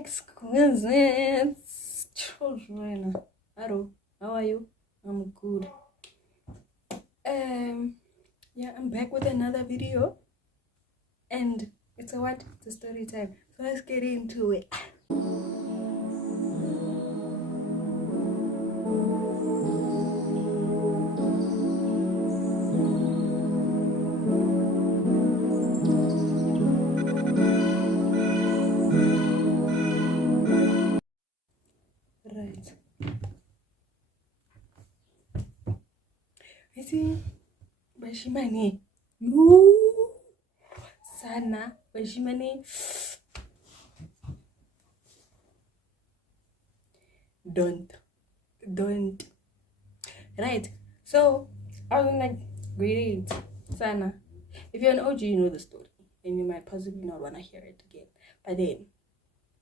exquisite children. Hello, how are you? I'm good. Yeah, I'm back with another video, and it's a what? It's a story time. So let's get into it. Right. I see. Bashimani. You. Sana. Bashimani. Don't. Right. So I was in like grade 8. Sana. If you're an OG, you know the story, and you might possibly not want to hear it again. But then,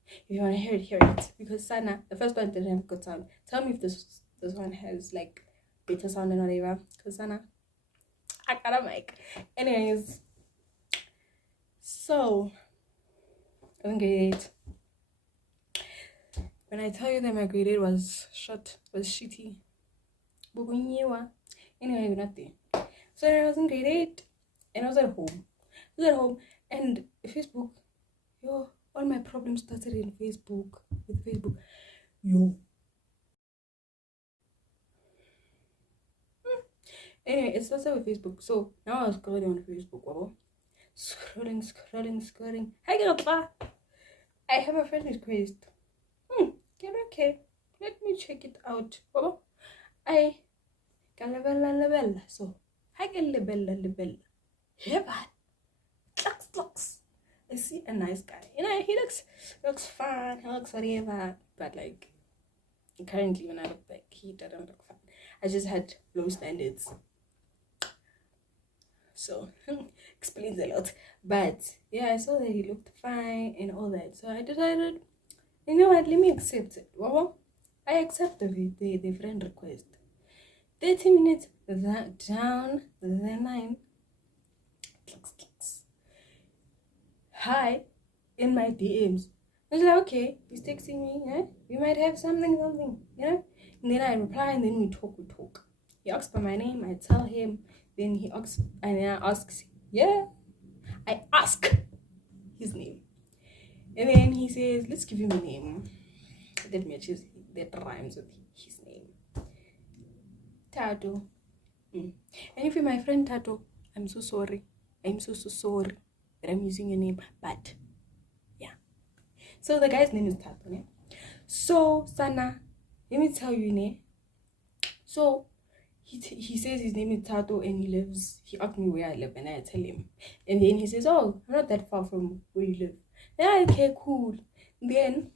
if you want to hear it. Because Sana, the first one didn't have good sound. Tell me if this one has like better sound and whatever. Because Sana, I got a mic. Anyways, so I was in grade 8. When I tell you that my grade 8 was shitty. Anyway, we're not there. So I was in grade 8 and I was at home. And Facebook, yo, all my problems started in Facebook. With Facebook. Yo. Anyway, it started with Facebook. So now I was scrolling on Facebook. Wow. Scrolling. I have a friend request. Okay. Let me check it out. Wow. I Galabella. So I get lebella. Heaven. Clocks. I see a nice guy. You know, he looks fun, he looks whatever. But like currently when I look back, he didn't look fun. I just had low standards. So explains a lot. But yeah, I saw that he looked fine and all that. So I decided, you know what, let me accept it. Well, I accept the friend request. 30 minutes down the line. Clicks. Hi in my DMs. I was like, okay, he's texting me, yeah? We might have something, you know? And then I reply and then we talk. He asks for my name, I tell him, then he asks, and then I asks, yeah? I ask his name. And then he says, let's give him a name that matches, that rhymes with his name. Tato. And if you're my friend Tato, I'm so sorry. I'm so sorry that I'm using your name. But yeah. So the guy's name is Tato, ne? So Sana, let me tell you, ne? So he says his name is Tato and he asked me where I live and I tell him. And then he says, oh, I'm not that far from where you live. Yeah, okay, cool. Then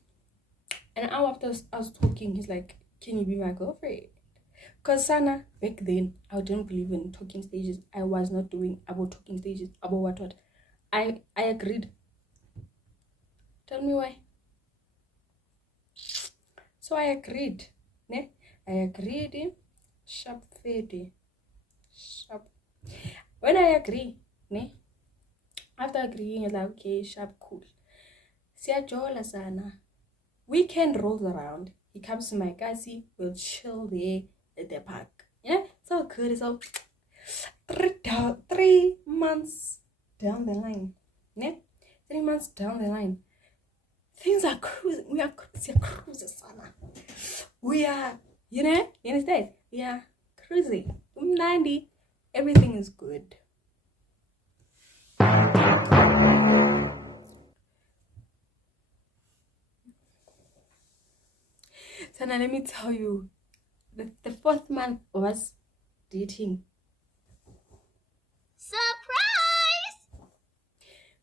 an hour after us talking, he's like, can you be my girlfriend? Because Sana, back then, I didn't believe in talking stages. I was not doing about talking stages. About what? I agreed. Tell me why. So I agreed. Ne? I agreed. Sharp. When I agree, ne? After agreeing, I was like, okay, sharp, cool. Siyajola Sana. Weekend rolls around. He comes to my kasi. We'll chill there at the park. Yeah, so good. So 3 months down the line, yeah, 3 months down the line, things are cruising. We are cruising, Sana. We are, you know, you understand? We are cruising. 90, everything is good. Sana, let me tell you, the 4th month was dating. Surprise!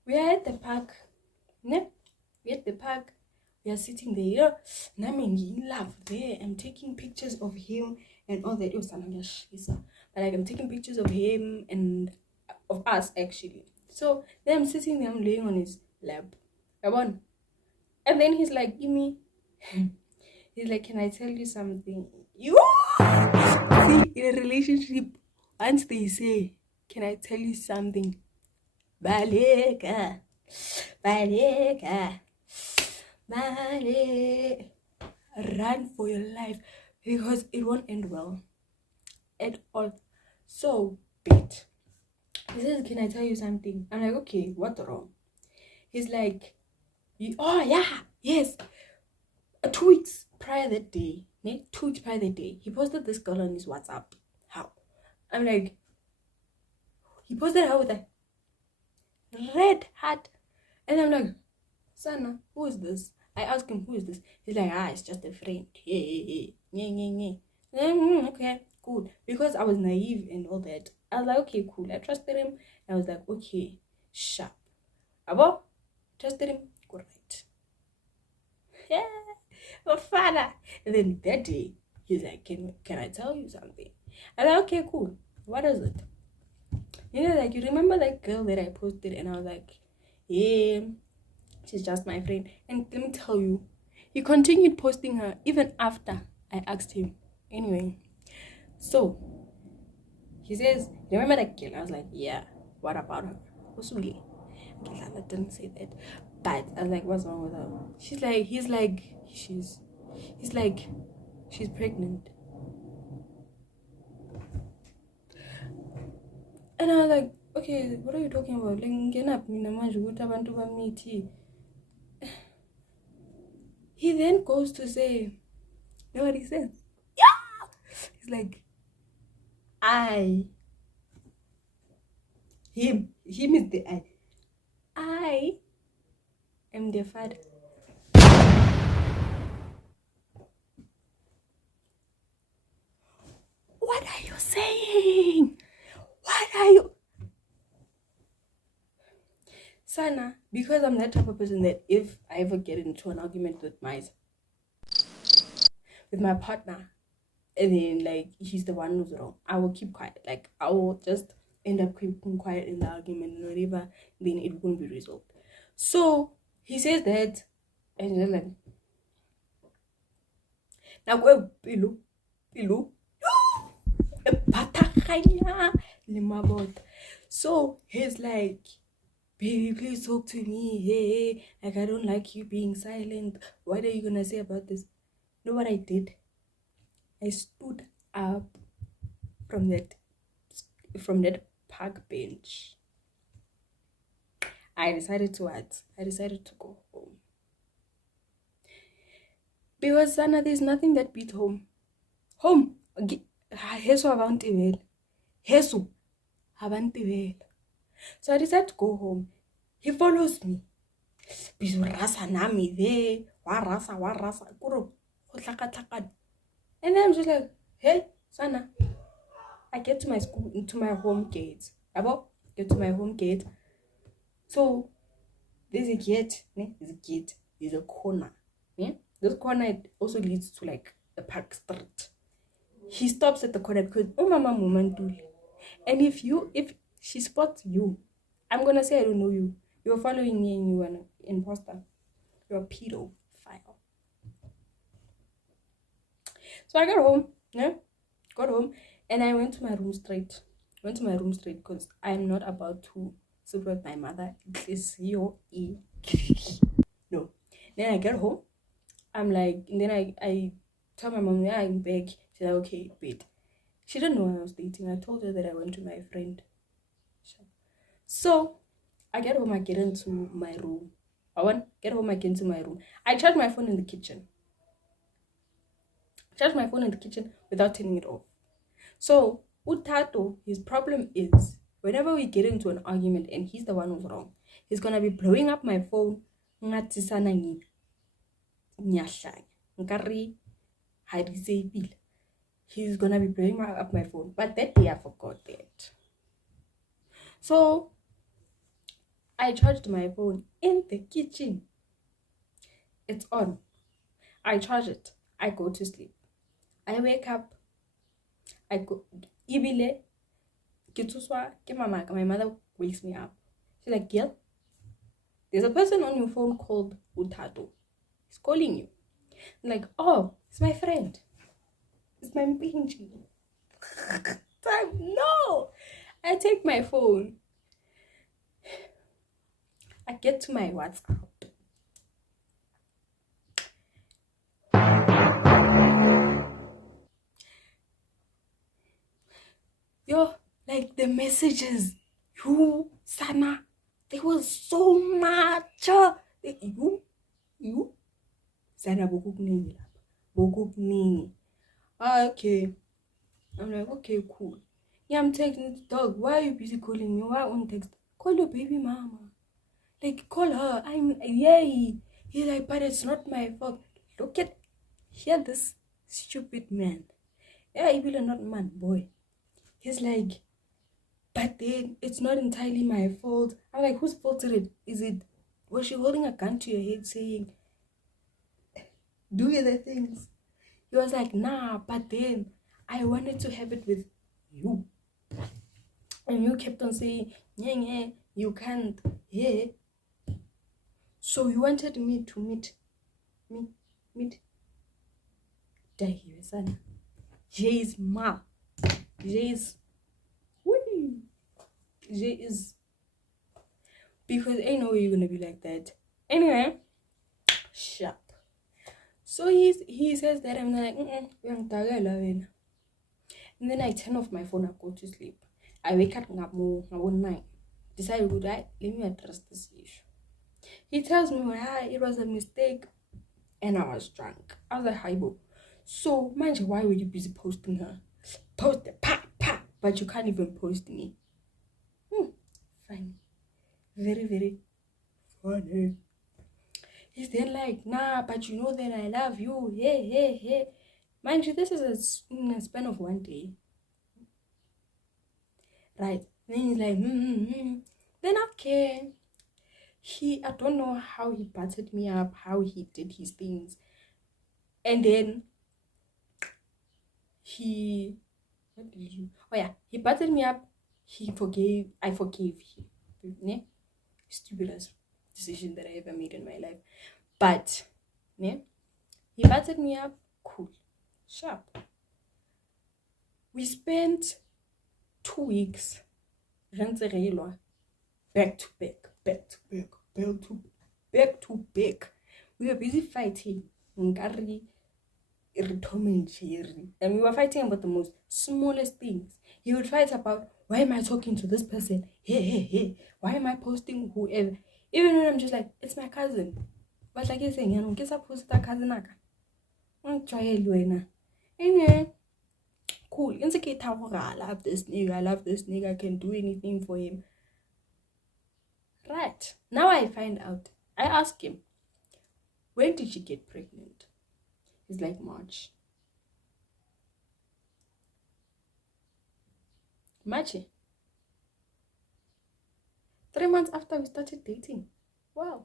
We are at the park. Ne? We're at the park. We are sitting there. Naming in love there. I'm taking pictures of him and all that. But like I'm taking pictures of him and of us actually. So then I'm sitting there, I'm laying on his lap. And then he's like, give me. He's like, can I tell you something? You see, in a relationship, once they say, can I tell you something? Baleka. Money. Run for your life because it won't end well at all. So, bit. He says, "Can I tell you something?" I'm like, "Okay, what's wrong?" He's like, "Oh, yeah, yes. 2 weeks prior that day, 2 weeks prior that day, he posted this girl on his WhatsApp. How?" I'm like, he posted her with a red hat. And I'm like, "Sana, who is this?" I asked him, "Who is this?" He's like, "It's just a friend. Hey. Okay, cool." Because I was naive and all that. I was like, okay, cool. I trusted him. I was like, okay, sharp. Abo, trusted him. Correct. Yeah. Oh, father. And then that day, he's like, can I tell you something? I was like, okay, cool. What is it? Like, you remember that girl that I posted? And I was like, yeah, she's just my friend. And let me tell you, he continued posting her even after I asked him. Anyway, so he says, "Remember that girl?" I was like, "Yeah, what about her?" Usuli. I didn't say that. But I was like, "What's wrong with her?" He's like, she's pregnant. And I was like, "Okay, what are you talking about?" He then goes to say, you know what he says? Yeah! He's like, him is the I am the father. What are you saying? What are you? Sana, because I'm that type of person that if I ever get into an argument with my partner, and then like he's the one who's wrong, I will keep quiet. Like I will just end up keeping quiet in the argument and whatever, then it won't be resolved. So he says that, and just like now go below. So he's like, "Baby, please talk to me. Hey, like I don't like you being silent. What are you gonna say about this?" You know what I did? I stood up from that park bench. I decided to what? I decided to go home. Because Sana, there's nothing that beats home. Home. Heso habantu Heso habantu. So I decided to go home. He follows me. Bizurasa nami there. Warasa. Kuro. And then I'm just like, "Hey, Sana." I get to my school, into my home gate. Get to my home gate. So there's a gate. There's a gate. There's a corner. This corner also leads to like a park street. He stops at the corner because mama momentul. And if she spots you, I'm gonna say I don't know you. You're following me and you are an imposter. You're a pedophile. So I got home. Got home and I went to my room straight. Because I'm not about to sleep with my mother. No. Then I get home. I'm like, and then I tell my mom, "Yeah, I'm back." She's like, "Okay, wait." She didn't know I was dating. I told her that I went to my friend. So I get home, I get into my room. I get into my room. I charge my phone in the kitchen. Without turning it off. So Utato, his problem is whenever we get into an argument and he's the one who's wrong, he's gonna be blowing up my phone. He's gonna be blowing up my phone. But that day I forgot that. So I charged my phone in the kitchen. It's on. I charge it. I go to sleep. I wake up. I go. Ibile. My mother wakes me up. She's like, "Girl, there's a person on your phone called Utato. He's calling you." I'm like, "Oh, it's my friend. It's my pinchi." No. I take my phone. I get to my WhatsApp. Yo, like the messages, you, Sana, there was so much. You, Sana, bokukuningi lapha. Bokukuningi. Okay. I'm like, okay, cool. Yeah, I'm texting the dog. Why are you busy calling me? Why on text? Call your baby mama. Like, call her. I'm, yay. He's like, but it's not my fault. Look at, hear this stupid man. Yeah, he will not man, boy. He's like, but then it's not entirely my fault. I'm like, whose fault is it? Was she holding a gun to your head saying, do the things? He was like, nah, but then I wanted to have it with you. And you kept on saying, yeah, you can't. Yeah. So you wanted me to meet. Dahiwe sana. Jay's ma. Jay's. Jay is. Because ain't no way you're gonna be like that. Anyway, sharp. So he says that I'm like, and then I turn off my phone, I go to sleep. I wake up ngabo 9. Decide good, let me address this issue. He tells me, it was a mistake and I was drunk. I was like, hi, bro. So, mind you, why were you busy posting her? Post the pa, but you can't even post me. Funny. Very, very funny. He's then like, nah, but you know that I love you. Hey. Mind you, this is in a span of 1 day. Right. Then he's like, Then okay. I don't know how he battered me up, how he did his things. And then what did you? Oh yeah, he battered me up. I forgave him. Yeah? Stupidest decision that I ever made in my life. But yeah, he battered me up. Cool. Sharp. We spent 2 weeks back to back. We were busy fighting. And we were fighting about the most smallest things. He would fight about, why am I talking to this person? Hey. Why am I posting whoever? Even when I'm just like, it's my cousin. But like he's saying, I guess I posted that cousin. Anyway, cool. I love this nigga. I can do anything for him. Right. Now I find out. I ask him, when did she get pregnant? He's like, March. March. 3 months after we started dating. Wow.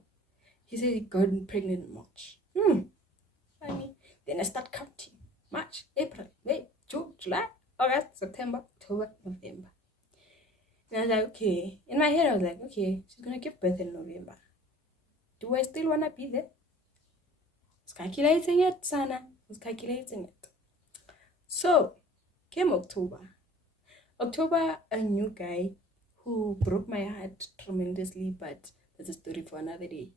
He said he got pregnant in March. Funny. Then I start counting. March, April, May, June, July, August, September, October, November. And I was like, okay. In my head, I was like, okay, she's going to give birth in November. Do I still want to be there? I was calculating it, Sana. So, came October. A new guy who broke my heart tremendously, but that's a story for another day.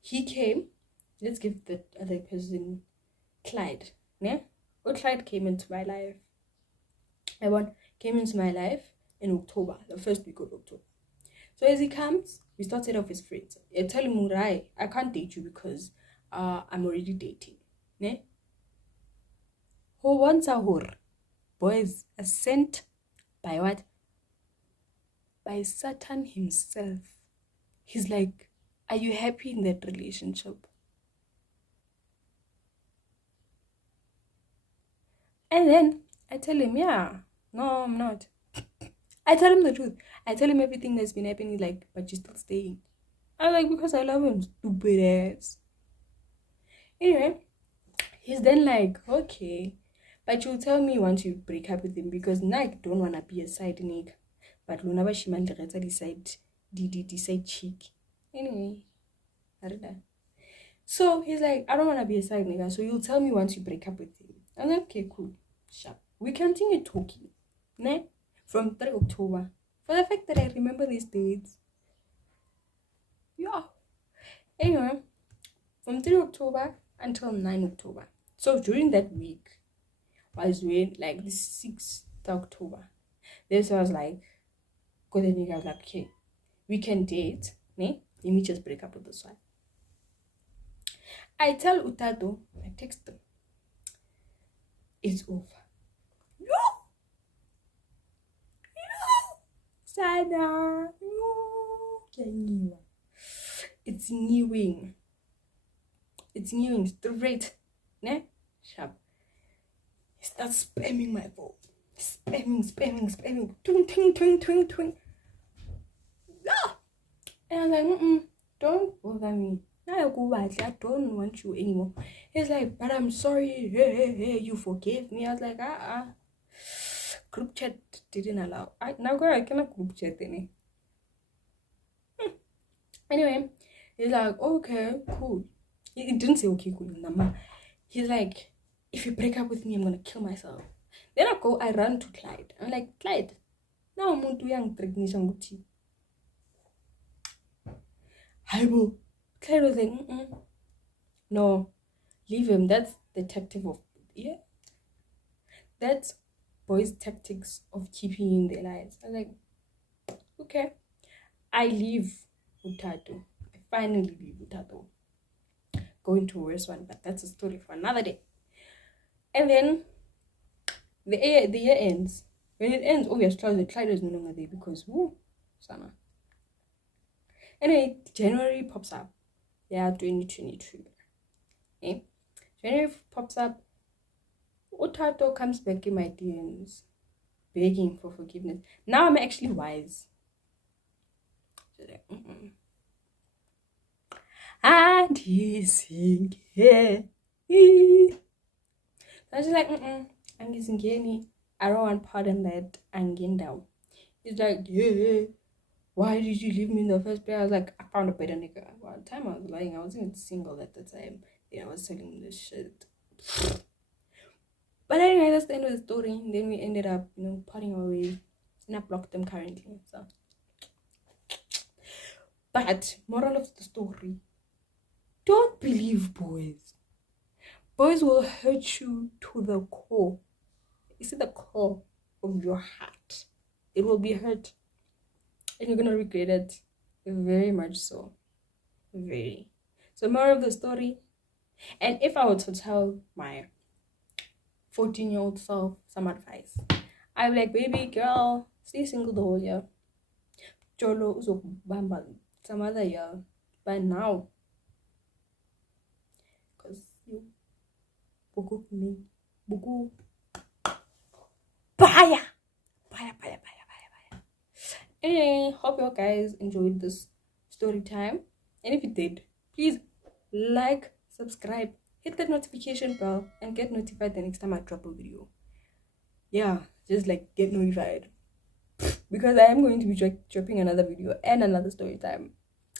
He came. Let's give the other person Clyde. Yeah? Clyde came into my life. Came into my life in October, the first week of October. So as he comes, we started off as friends. I tell him, Murai, I can't date you because I'm already dating. Ne? Who wants a whore? Boys, are sent by what? By Satan himself. He's like, are you happy in that relationship? And then I tell him, yeah, no, I'm not. I tell him the truth. I tell him everything that's been happening, like, but you're still staying. I'm like, because I love him, stupid ass. Anyway, he's then like, okay, but you'll tell me once you break up with him, because now I don't want to be a side nigga. But Lunaba Shiman decide cheek. Anyway, I read that. So he's like, I don't want to be a side nigga, so you'll tell me once you break up with him. I'm like, okay, cool. Sharp. We continue talking. Ne? From 3 October. For the fact that I remember these dates. Yeah. Anyway, from 3 October until 9 October. So during that week was when, like, the 6 to October. Then so I was like, go then I was like, okay, we can date, ne? Let me just break up with this one. I tell Utado, I text him, it's over. No! Sana! No! It's newing. It's newing straight. Ne? Sharp. He starts spamming my phone. Spamming. Twing. Ah! And I was like, don't bother me. I don't want you anymore. He's like, but I'm sorry. Hey, you forgave me. I was like, Group chat didn't allow. Now girl, I cannot group chat any. Anyway, he's like, okay, cool. He didn't say okay, cool. He's like, if you break up with me, I'm gonna kill myself. Then I run to Clyde. I'm like, Clyde, now I'm too young. Haibo. Clyde was like, no, leave him. That's the tactic of, yeah. That's boys' tactics of keeping you in their lives. I'm like, okay. I leave Utato. I finally leave Utato. Going to a worse one, but that's a story for another day. And then the year ends. When it ends, obviously Clyde is no longer there because Sana. Anyway, January pops up. Yeah, 2022. Okay? January pops up. Utato comes back in my DMs, begging for forgiveness. Now I'm actually wise. And he's singing. I was like, and he's singing. I don't want pardon that angin down. He's like, yeah, why did you leave me in the first place? I was like, I found a better nigga. One time I was lying, I wasn't single at the time. Then I was telling him this shit. But anyway, that's the end of the story. And then we ended up, parting our ways. And I blocked them currently. So, but moral of the story: don't believe boys. Boys will hurt you to the core. It's the core of your heart. It will be hurt. And you're gonna regret it. Very much so. Very. So moral of the story. And if I were to tell my 14-year-old self some advice, I'd be like, baby girl, stay single the whole year. Jolo uzo bamba some other year. But now, because you buku Baya. Anyway, hope you guys enjoyed this story time. And if you did, please like, subscribe, hit that notification bell, and get notified the next time I drop a video. Yeah, just like get notified. Because I am going to be dropping another video and another story time.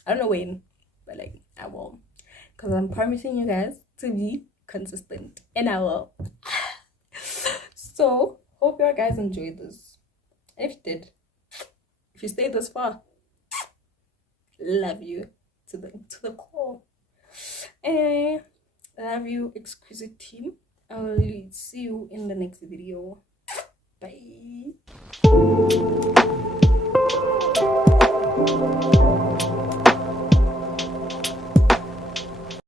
I don't know when, but like I will. Because I'm promising you guys to be consistent. And I will. So, hope you guys enjoyed this. And if you did, if you stayed this far, love you to the core. Anyway, love you, exquisite team. I will see you in the next video. Bye.